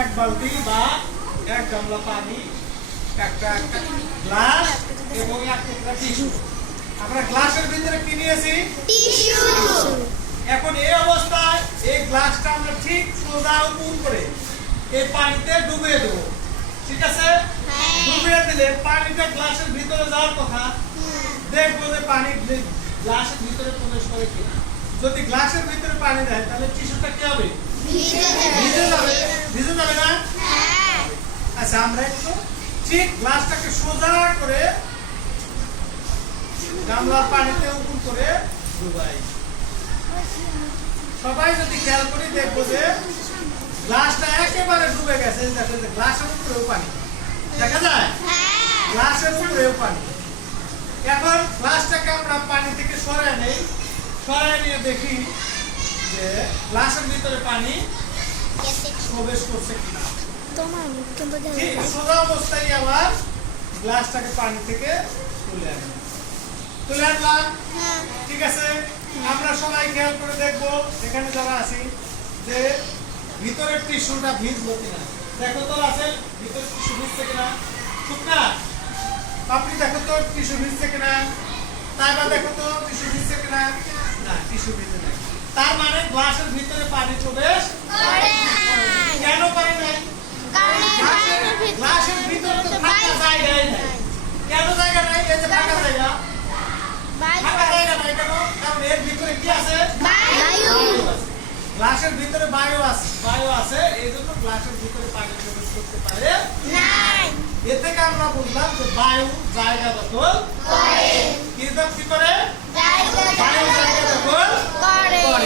এক বালতি বা এক গামলা পানি, একটা গ্লাস এবং এক টুকরা টিস্যু। আমরা গ্লাসের ভিতরে কি নিয়েছি? টিস্যু। এখন এই অবস্থায় এই গ্লাসটা আমরা ঠিক সোজা উপর করে এই পানিতে ডুবিয়ে দেবো। ঠিক আছে? ডুবিয়ে দিলে পানিটা গ্লাসের ভিতরে যাওয়ার কথা, দেখবো যে পানি গ্লাসের ভিতরে প্রবেশ করে কিনা। যদি গ্লাসের ভিতরে পানি দেয় তাহলে টিস্যুটা কি হবে? ভিজে যাবে। ভিজে যাবে না? আচ্ছা, আমরা একটু ঠিক গ্লাসটাকে সোজা করে গামলার পানিতে উপর করে ডুবাই। সবাই যদি খেয়াল করি দেখবো যে গ্লাসটা একেবারে ডুবে গেছে। দেখো যে গ্লাসের উপরেও পানি দেখা যায়, গ্লাসের উপরেও পানি। এখন গ্লাসটাকে আমরা পানি থেকে সরাই নেই, সরাই নিয়ে দেখি যে গ্লাসের ভিতরে পানি প্রবেশ করছে কিনা। ঠিক সোজা অবস্থায় আবার গ্লাসটাকে পানি থেকে তুলে আনলাম। ঠিক আছে, আমরা সবাই খেয়াল করে দেখবো এখানে যারা আছি যে ভিতরের টিস্যুটা ভিজলো কিনা। দেখো তো আছে ভিতরে টিস্যু ভিজছে কিনা। ঠিক না? আপনি দেখো তো টিস্যু ভিজছে কিনা। তারপর দেখো তো টিস্যু ভিজছে কিনা। না, টিস্যু ভিজে নাই। তার মানে গ্লাসের ভিতরে পানি প্রবেশ করে নাই। কেন করে নাই? গ্লাসের ভিতরে তো ফাঁকা জায়গাই নাই। কেন জায়গা নাই? এই যে ফাঁকা জায়গা, ফাঁকা জায়গা নাই কেন? কারণ এর ভিতরে কি আছে? বায়ু আছে। গ্লাসের ভিতরে বায়ু আছে, বায়ু আছে, এই জন্য গ্লাসের ভিতরে পানি প্রবেশ করতে পারে নাই। এ থেকে আমরা বুঝলাম যে বায়ু জায়গা দখল করে। কি করে? বায়ু জায়গা দখল করে।